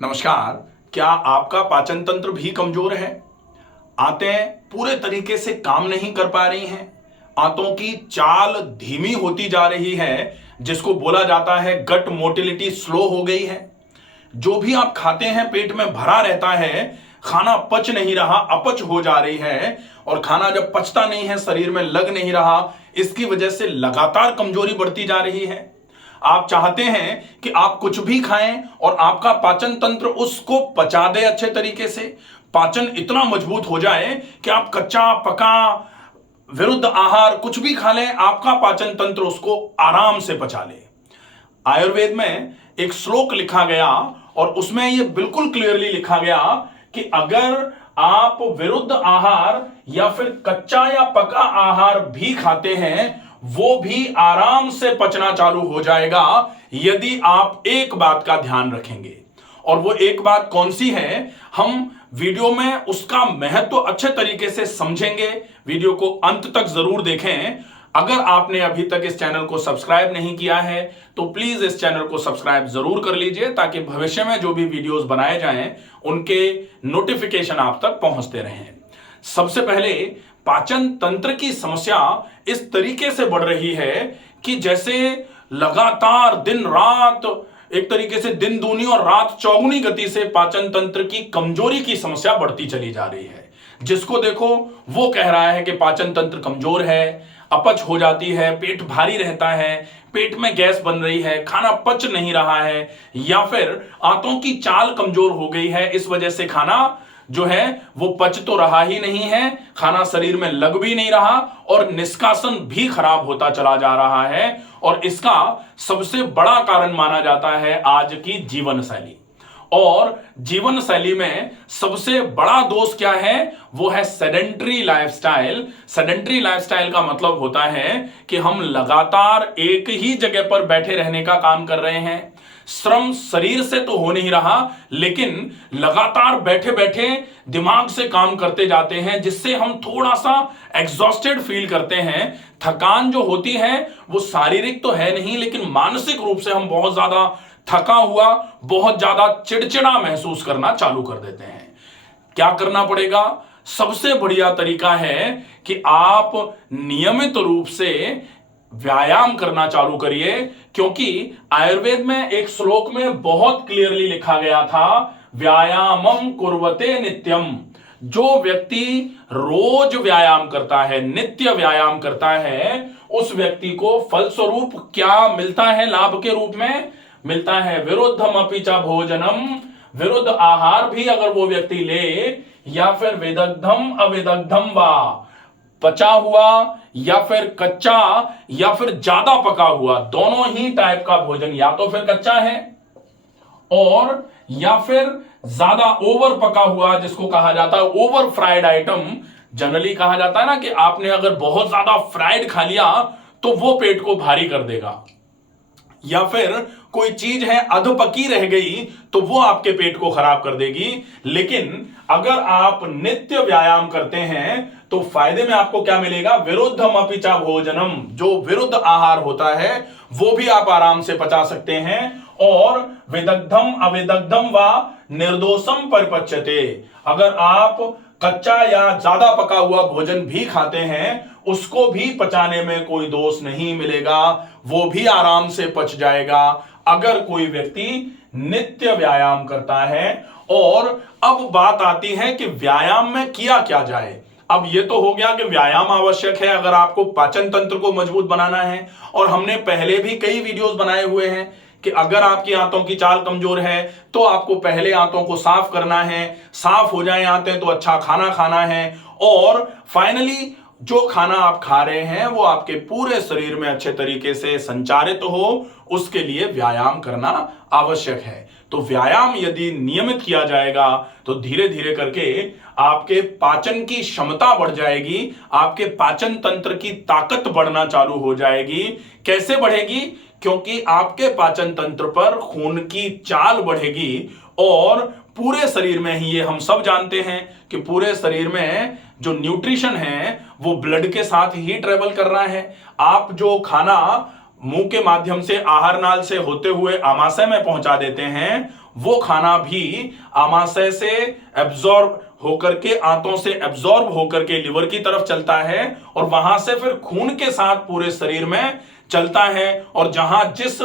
नमस्कार। क्या आपका पाचन तंत्र भी कमजोर है? आंतें पूरे तरीके से काम नहीं कर पा रही हैं, आंतों की चाल धीमी होती जा रही है, जिसको बोला जाता है गट मोटिलिटी स्लो हो गई है। जो भी आप खाते हैं पेट में भरा रहता है, खाना पच नहीं रहा, अपच हो जा रही है, और खाना जब पचता नहीं है शरीर में लग नहीं रहा, इसकी वजह से लगातार कमजोरी बढ़ती जा रही है। आप चाहते हैं कि आप कुछ भी खाएं और आपका पाचन तंत्र उसको पचा दे अच्छे तरीके से, पाचन इतना मजबूत हो जाए कि आप कच्चा पका विरुद्ध आहार कुछ भी खा लें, आपका पाचन तंत्र उसको आराम से पचा ले। आयुर्वेद में एक श्लोक लिखा गया और उसमें यह बिल्कुल क्लियरली लिखा गया कि अगर आप विरुद्ध आहार या फिर कच्चा या पका आहार भी खाते हैं, वो भी आराम से पचना चालू हो जाएगा यदि आप एक बात का ध्यान रखेंगे। और वो एक बात कौन सी है, हम वीडियो में उसका महत्व अच्छे तरीके से समझेंगे। वीडियो को अंत तक जरूर देखें। अगर आपने अभी तक इस चैनल को सब्सक्राइब नहीं किया है तो प्लीज इस चैनल को सब्सक्राइब जरूर कर लीजिए, ताकि भविष्य में जो भी वीडियोस बनाए जाएं उनके नोटिफिकेशन आप तक पहुंचते रहें। सबसे पहले पाचन तंत्र की समस्या इस तरीके से बढ़ रही है कि जैसे लगातार दिन रात, एक तरीके से दिन दूनी और रात चौगुनी गति से पाचन तंत्र की कमजोरी की समस्या बढ़ती चली जा रही है। जिसको देखो वो कह रहा है कि पाचन तंत्र कमजोर है, अपच हो जाती है, पेट भारी रहता है, पेट में गैस बन रही है, खाना पच नहीं रहा है, या फिर आंतों की चाल कमजोर हो गई है, इस वजह से खाना जो है वो पच तो रहा ही नहीं है, खाना शरीर में लग भी नहीं रहा और निष्कासन भी खराब होता चला जा रहा है। और इसका सबसे बड़ा कारण माना जाता है आज की जीवन शैली। और जीवन शैली में सबसे बड़ा दोष क्या है, वो है सेडेंट्री लाइफस्टाइल। सेडेंट्री लाइफस्टाइल का मतलब होता है कि हम लगातार एक ही जगह पर बैठे रहने का काम कर रहे हैं। श्रम शरीर से तो हो नहीं रहा, लेकिन लगातार बैठे बैठे दिमाग से काम करते जाते हैं, जिससे हम थोड़ा सा एग्जॉस्टेड फील करते हैं। थकान जो होती है वो शारीरिक तो है नहीं, लेकिन मानसिक रूप से हम बहुत ज्यादा थका हुआ, बहुत ज्यादा चिड़चिड़ा महसूस करना चालू कर देते हैं। क्या करना पड़ेगा? सबसे बढ़िया तरीका है कि आप नियमित रूप से व्यायाम करना चालू करिए, क्योंकि आयुर्वेद में एक श्लोक में बहुत क्लियरली लिखा गया था, व्यायामम कुर्वते नित्यम। जो व्यक्ति रोज व्यायाम करता है, नित्य व्यायाम करता है, उस व्यक्ति को फलस्वरूप क्या मिलता है? लाभ के रूप में मिलता है विरुद्धम अपि च भोजनम, विरुद्ध आहार भी अगर वो व्यक्ति ले, या फिर विदग्धम अविदग्धम वा, पचा हुआ या फिर कच्चा या फिर ज्यादा पका हुआ, दोनों ही टाइप का भोजन, या तो फिर कच्चा है और या फिर ज्यादा ओवर पका हुआ, जिसको कहा जाता है ओवर फ्राइड आइटम। जनरली कहा जाता है ना कि आपने अगर बहुत ज्यादा फ्राइड खा लिया तो वो पेट को भारी कर देगा, या फिर कोई चीज है अधपकी रह गई तो वो आपके पेट को खराब कर देगी। लेकिन अगर आप नित्य व्यायाम करते हैं तो फायदे में आपको क्या मिलेगा? विरुद्धम अपि च भोजनम, जो विरुद्ध आहार होता है वो भी आप आराम से पचा सकते हैं, और विदग्धम अविदग्धम व निर्दोषम परिपच्यते। अगर आप कच्चा या ज्यादा पका हुआ भोजन भी खाते हैं, उसको भी पचाने में कोई दोष नहीं मिलेगा, वो भी आराम से पच जाएगा, अगर कोई व्यक्ति नित्य व्यायाम करता है। और अब बात आती है कि व्यायाम में किया क्या जाए। अब ये तो हो गया कि व्यायाम आवश्यक है अगर आपको पाचन तंत्र को मजबूत बनाना है, और हमने पहले भी कई वीडियोस बनाए हुए हैं कि अगर आपकी आंतों की चाल कमजोर है तो आपको पहले आंतों को साफ करना है, साफ हो जाए आंतें तो अच्छा खाना खाना है, और फाइनली जो खाना आप खा रहे हैं वो आपके पूरे शरीर में अच्छे तरीके से संचारित हो, उसके लिए व्यायाम करना आवश्यक है। तो व्यायाम यदि नियमित किया जाएगा तो धीरे धीरे करके आपके पाचन की क्षमता बढ़ जाएगी, आपके पाचन तंत्र की ताकत बढ़ना चालू हो जाएगी। कैसे बढ़ेगी? क्योंकि आपके पाचन तंत्र पर खून की चाल बढ़ेगी, और पूरे शरीर में ही, ये हम सब जानते हैं कि पूरे शरीर में जो न्यूट्रिशन है वो ब्लड के साथ ही ट्रेवल कर रहा है। आप जो खाना मुंह के माध्यम से आहार नाल से होते हुए आमाशय में पहुंचा देते हैं, वो खाना भी आमाशय से एब्जॉर्ब होकर के, आंतों से एब्जॉर्ब होकर के लिवर की तरफ चलता है और वहां से फिर खून के साथ पूरे शरीर में चलता है। और जहां जिस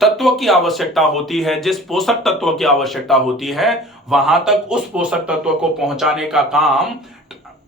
तत्व की आवश्यकता होती है, जिस पोषक तत्व की आवश्यकता होती है, वहां तक उस पोषक तत्व को पहुंचाने का काम,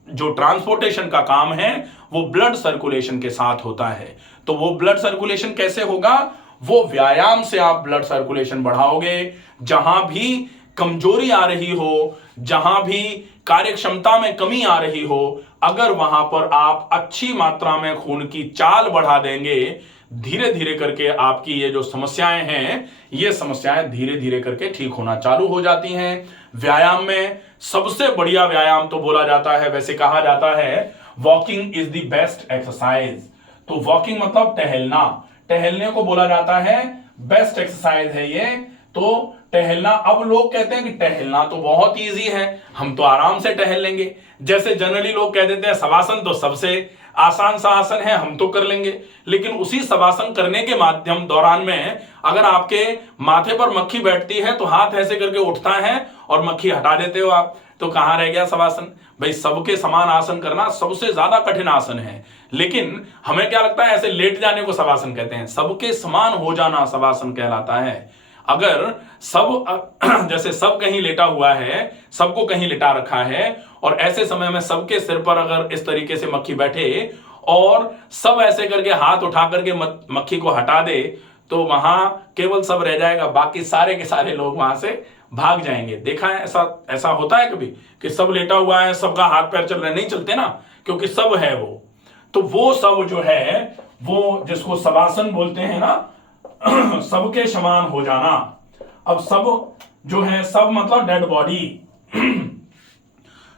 जो ट्रांसपोर्टेशन का काम है, वो ब्लड सर्कुलेशन के साथ होता है। तो वो ब्लड सर्कुलेशन कैसे होगा? वो व्यायाम से आप ब्लड सर्कुलेशन बढ़ाओगे। जहां भी कमजोरी आ रही हो, जहां भी कार्य क्षमता में कमी आ रही हो, अगर वहां पर आप अच्छी मात्रा में खून की चाल बढ़ा देंगे, धीरे धीरे करके आपकी ये जो समस्याएं हैं, ये समस्याएं धीरे धीरे करके ठीक होना चालू हो जाती हैं। व्यायाम में सबसे बढ़िया व्यायाम तो बोला जाता है, वैसे कहा जाता है, walking is the best exercise. तो वॉकिंग मतलब टहलना, टहलने को बोला जाता है बेस्ट एक्सरसाइज है ये। तो टहलना, अब लोग कहते हैं कि टहलना तो बहुत इजी है, हम तो आराम से टहल लेंगे। जैसे जनरली लोग कह देते हैं शवासन तो सबसे आसान सा आसन है, हम तो कर लेंगे। लेकिन उसी शवासन करने के माध्यम दौरान में अगर आपके माथे पर मक्खी बैठती है तो हाथ ऐसे करके उठता है और मक्खी हटा देते हो आप, तो कहां रह गया शवासन? भाई सबके समान आसन करना सबसे ज्यादा कठिन आसन है। लेकिन हमें क्या लगता है, ऐसे लेट जाने को शवासन कहते हैं, सबके समान हो जाना शवासन कहलाता है। अगर सब जैसे सब कहीं लेटा हुआ है, सबको कहीं लिटा रखा है, और ऐसे समय में सबके सिर पर अगर इस तरीके से मक्खी बैठे और सब ऐसे करके हाथ उठा करके मक्खी को हटा दे, तो वहां केवल सब रह जाएगा, बाकी सारे के सारे लोग वहां से भाग जाएंगे। देखा है ऐसा होता है कभी कि सब लेटा हुआ है, सबका हाथ पैर चल रहे, नहीं चलते ना, क्योंकि सब है वो। तो वो सब जो है, वो जिसको शवासन बोलते हैं ना, सबके समान हो जाना। अब सब जो है, सब मतलब डेड बॉडी।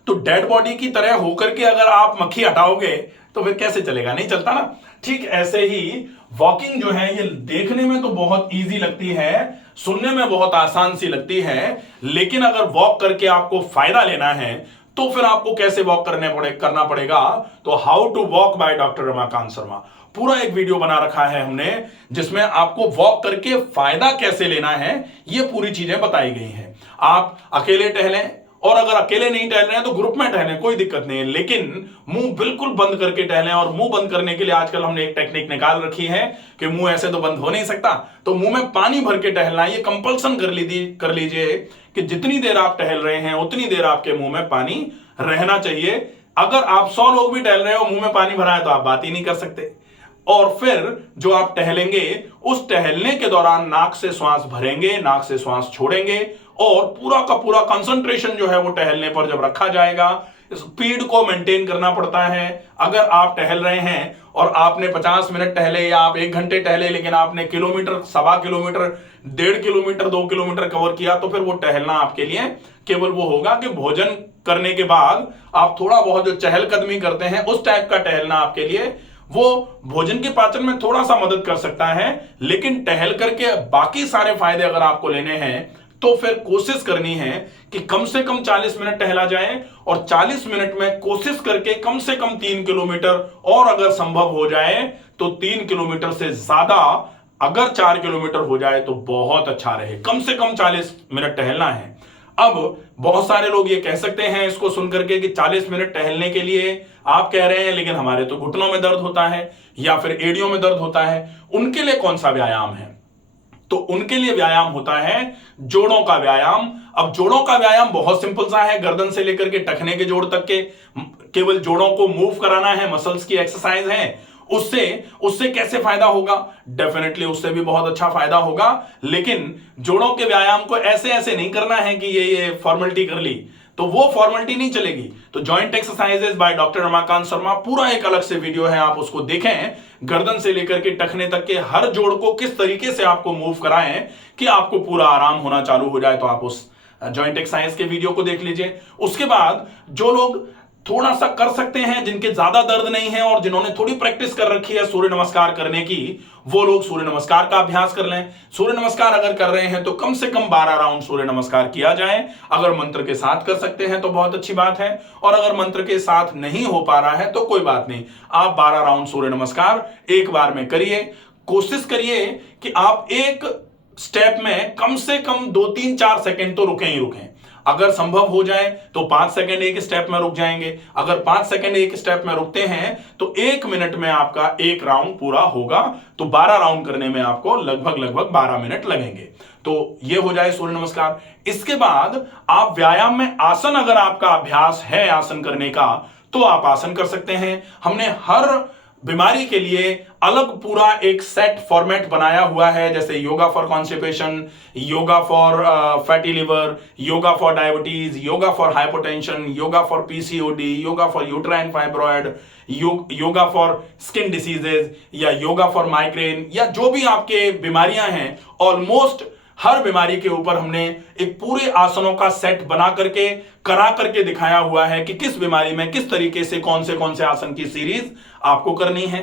तो डेड बॉडी की तरह होकर के अगर आप मक्खी हटाओगे तो फिर कैसे चलेगा? नहीं चलता ना। ठीक ऐसे ही वॉकिंग जो है, ये देखने में तो बहुत इजी लगती है, सुनने में बहुत आसान सी लगती है, लेकिन अगर वॉक करके आपको फायदा लेना है तो फिर आपको कैसे वॉक करना पड़ेगा। तो how to walk by doctor Ramakant Sharma, पूरा एक वीडियो बना रखा है हमने, जिसमें आपको वॉक करके फायदा कैसे लेना है, ये पूरी चीजें बताई गई हैं। आप अकेले टहलें, और अगर अकेले नहीं टहल रहे हैं तो ग्रुप में टहलें, कोई दिक्कत नहीं है, लेकिन मुंह बिल्कुल बंद करके टहलें। और मुंह बंद करने के लिए आजकल हमने एक टेक्निक निकाल रखी है कि मुंह ऐसे तो बंद हो नहीं सकता, तो मुंह में पानी भर के टहलना, ये कंपल्सन कर लीजिए कि जितनी देर आप टहल रहे हैं उतनी देर आपके मुंह में पानी रहना चाहिए। अगर आप 100 लोग भी टहल रहे हो, मुंह में पानी भरा है, तो आप बात ही नहीं कर सकते। और फिर जो आप टहलेंगे, उस टहलने के दौरान नाक से श्वास भरेंगे, नाक से श्वास छोड़ेंगे, और पूरा का पूरा कंसंट्रेशन जो है वो टहलने पर जब रखा जाएगा। स्पीड को मेंटेन करना पड़ता है। अगर आप टहल रहे हैं और आपने 50 मिनट टहले या आप 1 घंटे टहले, लेकिन आपने kilometre, 1.25 kilometre, 1.5 kilometre, 2 kilometre cover किया, तो फिर वो टहलना आपके लिए केवल वो होगा कि भोजन करने के बाद आप थोड़ा बहुत जो चहलकदमी करते हैं, उस टाइप का टहलना आपके लिए, वो भोजन के पाचन में थोड़ा सा मदद कर सकता है। लेकिन टहल करके बाकी सारे फायदे अगर आपको लेने हैं तो फिर कोशिश करनी है कि कम से कम 40 मिनट टहला जाए, और 40 मिनट में कोशिश करके कम से कम 3 किलोमीटर, और अगर संभव हो जाए तो 3 किलोमीटर से ज्यादा, अगर 4 किलोमीटर हो जाए तो बहुत अच्छा रहे। कम से कम 40 मिनट टहलना है। अब बहुत सारे लोग ये कह सकते हैं इसको सुनकर के कि 40 मिनट टहलने के लिए आप कह रहे हैं, लेकिन हमारे तो घुटनों में दर्द होता है या फिर एड़ियों में दर्द होता है, उनके लिए कौन सा व्यायाम है? तो उनके लिए व्यायाम होता है जोड़ों का व्यायाम। अब जोड़ों का व्यायाम बहुत सिंपल सा है, गर्दन से लेकर के टखने के जोड़ तक के केवल जोड़ों को मूव कराना है, मसल्स की एक्सरसाइज है। उससे कैसे फायदा होगा? डेफिनेटली उससे भी बहुत अच्छा फायदा होगा, लेकिन जोड़ों के व्यायाम को ऐसे नहीं करना है कि ये फॉर्मेलिटी कर ली, तो वो फॉर्मेलिटी नहीं चलेगी। तो joint exercises bye doctor Ramakant Sharma, पूरा एक अलग से वीडियो है, आप उसको देखें। गर्दन से लेकर के टखने तक के हर जोड़ को किस तरीके से आपको मूव कराएं कि आपको पूरा आराम होना चालू हो जाए, तो आप उस जॉइंट एक्सरसाइज के वीडियो को देख लीजिए। उसके बाद जो लोग थोड़ा सा कर सकते हैं, जिनके ज्यादा दर्द नहीं है और जिन्होंने थोड़ी प्रैक्टिस कर रखी है सूर्य नमस्कार करने की, वो लोग सूर्य नमस्कार का अभ्यास कर लें। सूर्य नमस्कार अगर कर रहे हैं तो कम से कम 12 राउंड सूर्य नमस्कार किया जाए। अगर मंत्र के साथ कर सकते हैं तो बहुत अच्छी बात है, और अगर मंत्र के साथ नहीं हो पा रहा है तो कोई बात नहीं, आप 12 राउंड सूर्य नमस्कार एक बार में करिए। कोशिश करिए कि आप एक स्टेप में कम से कम 2-3-4 सेकंड तो रुकें ही रुकें। अगर संभव हो जाए तो 5 सेकंड एक स्टेप में रुक जाएंगे। अगर 5 सेकंड एक स्टेप में रुकते हैं तो 1 मिनट में आपका एक राउंड पूरा होगा। तो 12 राउंड करने में आपको लगभग 12 मिनट लगेंगे। तो ये हो जाए सूर्य नमस्कार। इसके बाद आप व्यायाम में आसन, अगर आपका अभ्यास है आसन करने का तो आप आसन कर सकते हैं। हमने हर बीमारी के लिए अलग पूरा एक सेट फॉर्मेट बनाया हुआ है, जैसे yoga for constipation, yoga for fatty liver, yoga for diabetes, yoga for hypotension, yoga for PCOD, yoga for uterine fibroid, yoga for skin diseases या योगा फॉर माइग्रेन, या जो भी आपके बीमारियां हैं, ऑलमोस्ट हर बीमारी के ऊपर हमने एक पूरे आसनों का सेट बना करके करा करके दिखाया हुआ है कि किस बीमारी में किस तरीके से कौन से आसन की सीरीज आपको करनी है।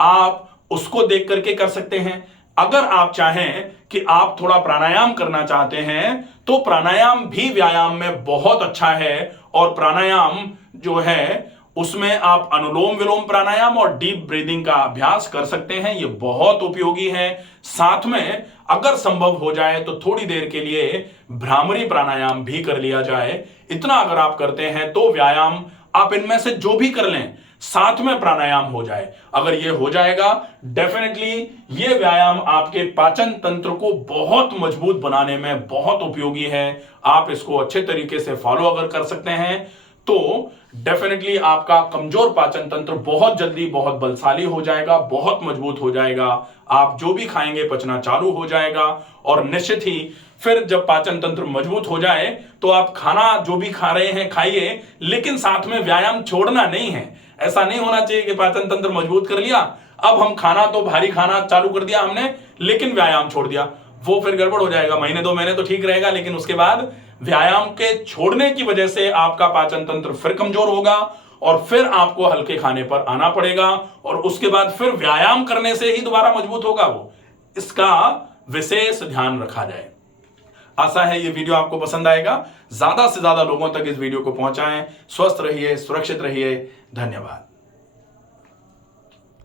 आप उसको देख करके कर सकते हैं। अगर आप चाहें कि आप थोड़ा प्राणायाम करना चाहते हैं तो प्राणायाम भी व्यायाम में बहुत अच्छा है। और प्राणायाम जो है उसमें आप अनुलोम विलोम प्राणायाम और डीप ब्रीदिंग का अभ्यास कर सकते हैं। ये बहुत उपयोगी है। साथ में अगर संभव हो जाए तो थोड़ी देर के लिए भ्रामरी प्राणायाम भी कर लिया जाए। इतना अगर आप करते हैं तो व्यायाम आप इनमें से जो भी कर लें, साथ में प्राणायाम हो जाए, अगर ये हो जाएगा, डेफिनेटली ये व्यायाम आपके पाचन तंत्र को बहुत मजबूत बनाने में बहुत उपयोगी है। आप इसको अच्छे तरीके से फॉलो अगर कर सकते हैं तो डेफिनेटली आपका कमजोर पाचन तंत्र बहुत जल्दी बहुत बलशाली हो जाएगा, बहुत मजबूत हो जाएगा। आप जो भी खाएंगे पचना चालू हो जाएगा। और निश्चित ही फिर जब पाचन तंत्र मजबूत हो जाए तो आप खाना जो भी खा रहे हैं खाइए, लेकिन साथ में व्यायाम छोड़ना नहीं है। ऐसा नहीं होना चाहिए कि पाचन तंत्र मजबूत कर लिया, अब हम खाना तो भारी खाना चालू कर दिया हमने लेकिन व्यायाम छोड़ दिया, वो फिर गड़बड़ हो जाएगा। महीने 2 महीने तो ठीक रहेगा, लेकिन उसके बाद व्यायाम के छोड़ने की वजह से आपका पाचन तंत्र फिर कमजोर होगा और फिर आपको हल्के खाने पर आना पड़ेगा और उसके बाद फिर व्यायाम करने से ही दोबारा मजबूत होगा वो। इसका विशेष ध्यान रखा जाए। आशा है ये वीडियो आपको पसंद आएगा। ज्यादा से ज्यादा लोगों तक इस वीडियो को पहुंचाएं। स्वस्थ रहिए, सुरक्षित रहिए। धन्यवाद।